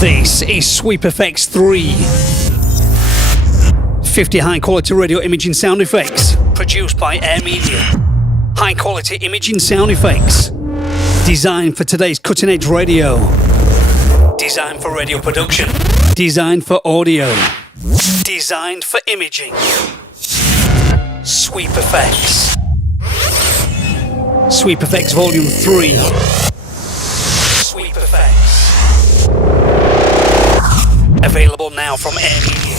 This is Sweep Effects 3. 50 high quality radio imaging sound effects produced by Air Media. High quality imaging sound effects designed for today's cutting edge radio. Designed for radio production. Designed for audio. Designed for imaging. Sweep Effects. Sweep Effects Volume 3. Sweep Effects. Available now from Air Media.